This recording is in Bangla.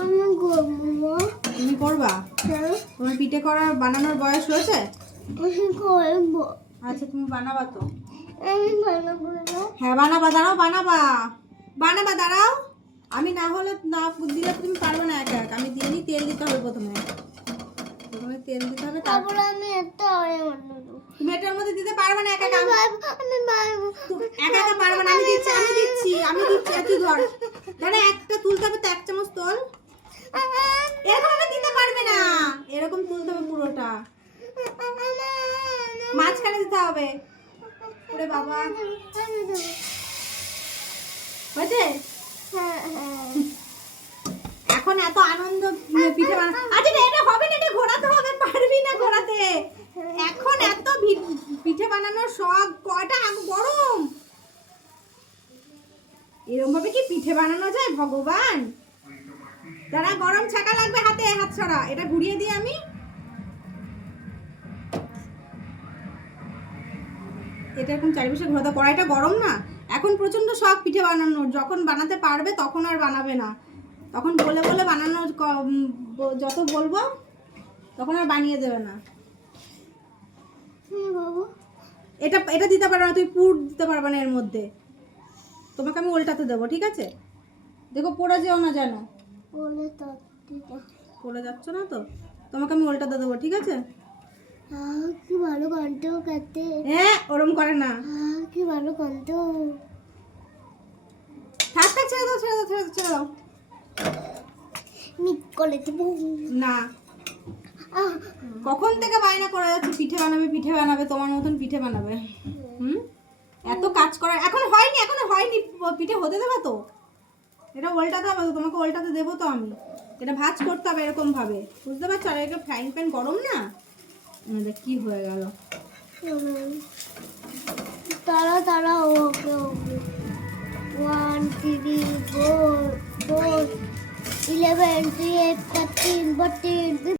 আমি করবো। তুমি করবা? তোমার পিঠে করার বানানোর বয়স হয়েছে? আমি করবো। আচ্ছা তুমি বানাবা তো? আমি বানাবো না। হ্যাঁ বানাবা, দাঁড়াও বানাবা, বানাবা দাঁড়াও। আমি না হলে না দিলে তুমি পারবে না একা একা। আমি দিয়ে দিই, তেল দিতে হবে প্রথমে। প্রথমে তেল দিতে হবে, তারপর আমি একটা আরে বানাবো। তুমি এটার মধ্যে দিতে পারবে না একা একা। আমি পারবো। একা একা পারবে না। আমি দিচ্ছি একই ঘর। দাঁড়া, একটা তুলতে হবে তো, 1 চামচ তোল। এরকম ভাবে দিতে পারবে না, এরকম তুলতে হবে পুরোটা, মাঝখানে দিতে হবে। ওরে বাবা, হয়েছে? এখন এত আনন্দ পিঠে বানা। আচ্ছা এটা হবে না, এটা ঘোরাতে হবে, পারবি না ঘোরাতে। এখন এত পিঠে বানানোর শখ, কয়টা গরম। এরকম ভাবে কি পিঠে বানানো যায় ভগবান? যারা গরম ছাকা লাগবে হাতে, হাত ছড়া। এটা ঘুরিয়ে দিই আমি। এটা এখন চারিপাশে ঘোরাতে, কড়াইটা গরম না। এখন প্রচন্ড শখ পিঠে বানানোর, যখন বানাতে পারবে তখন আর বানাবে না। তখন বলে বলে বানানোর যত বলবো তখন আর বানিয়ে দেবে না। এটা এটা দিতে পারবে না, তুই পুর দিতে পারবে না এর মধ্যে। তোমাকে আমি উল্টাতে দেবো, ঠিক আছে? দেখো পড়ে যেও না যেন। পড়ে যাচ্ছ না তো? তোমাকে আমি উল্টাতে দেবো, ঠিক আছে? কি ভালো কণ্ঠ করতে। হ্যাঁ ওরম করে না। কি ভালো কণ্ঠ। থাক থাক, ছেড়ে দাও ছেড়ে দাও ছেড়ে দাও ছেড়ে দাও। মিট করে দেবো না, কখন থেকে বায়না করে যাচ্ছে পিঠে বানাবে পিঠে বানাবে, তোমার মতন পিঠে বানাবে। এত কাজ করার এখনো হয়নি। পিঠে হতে দেবে তো? এটা উল্টাতে হবে তো, তোমাকে উল্টাতে দেবো তো আমি। এটা ভাঁজ করতে হবে এরকম ভাবে, বুঝতে পারছো? আর এটা ফ্রাইং প্যান গরম না। কি হয়ে গেল? তারা তারা ওকে ওকে 1 3 4 4 11 3 8 13 14